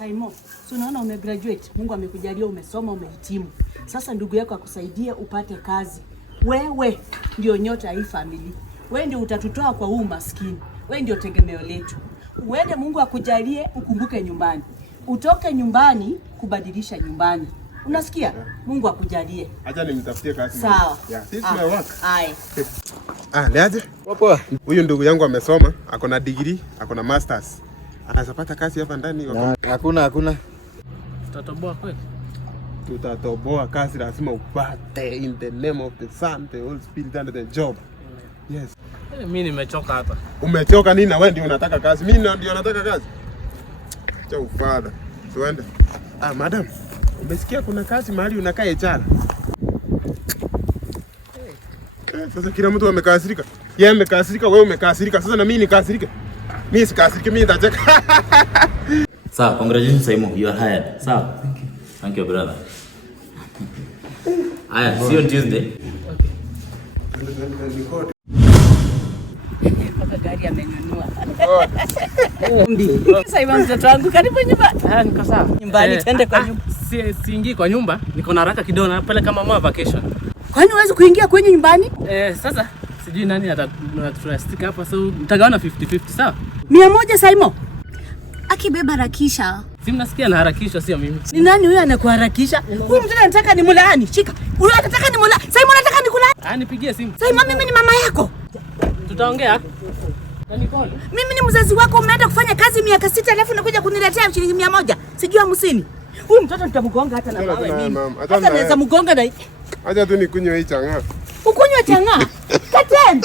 Simon, so unaona umegraduate. Mungu amekujalia umesoma, umehitimu. Sasa ndugu yako akusaidie upate kazi. Wewe ndio nyota ya hii familia. Wewe ndio utatutoa kwa huu maskini. Wewe ndio tegemeo letu. Uende Mungu akujalie ukumbuke nyumbani. Utoke nyumbani kubadilisha nyumbani. Unasikia? Mungu akujalie. Acha nimtafutie kazi. Sawa. Yeah, this is my work. Aye. Niaje? Poa. Huyu ndugu yangu amesoma, ako na degree, ako na masters. Anaweza pata kazi hapa ndani Hakuna. Tutatoboa kweli? Tutatoboa kazi, lazima upate in the name of the Son, the Holy Spirit and the job. Yes. Mimi nimechoka hapa. Umechoka nini na wewe ndio unataka kazi? Mimi ndio nataka kazi. Acha ufada. Tuende. Madam. Umesikia kuna kazi mahali unakaa HR? Sasa kila mtu amekasirika. Yeye amekasirika, wewe umekasirika. Sasa na mimi nikasirike. Mimi sikasirike, mimi nitacheka. Sawa, congratulations Simon, you are hired. Sawa. Thank you brother. See you on Tuesday. Paka gari amenunua. Sasa hivi mtoto wangu karibu nyumbani. Niko sawa. Nyumbani twende kwa nyumba. Siingii kwa nyumba, niko na haraka kidogo napeleka mama vacation. Kwani huwezi kuingia kwenye nyumbani? Sasa sijui nani atatrustika hapa, so mtagawana 50-50, sawa? 100 Simon. Akibeba harakisha. Si mnasikia na harakisha, sio mimi. Ni nani huyu anakuharakisha? Huyu mtoto anataka nimlaani. Shika. Huyu anataka nimlaani. Simon anataka nikulaani. Nipigie simu. Simon, mimi ni mama yako. Tutaongea. Mimi ni mzazi wako, umeenda kufanya kazi miaka 6 alafu unakuja kuniletea shilingi 100. Sijui 50. Huyu mtoto nitamgonga hata na mawe mimi. Hata naweza mgonga na acha tu nikunywe hii chang'aa. Ukunywe chang'aa. Kateni.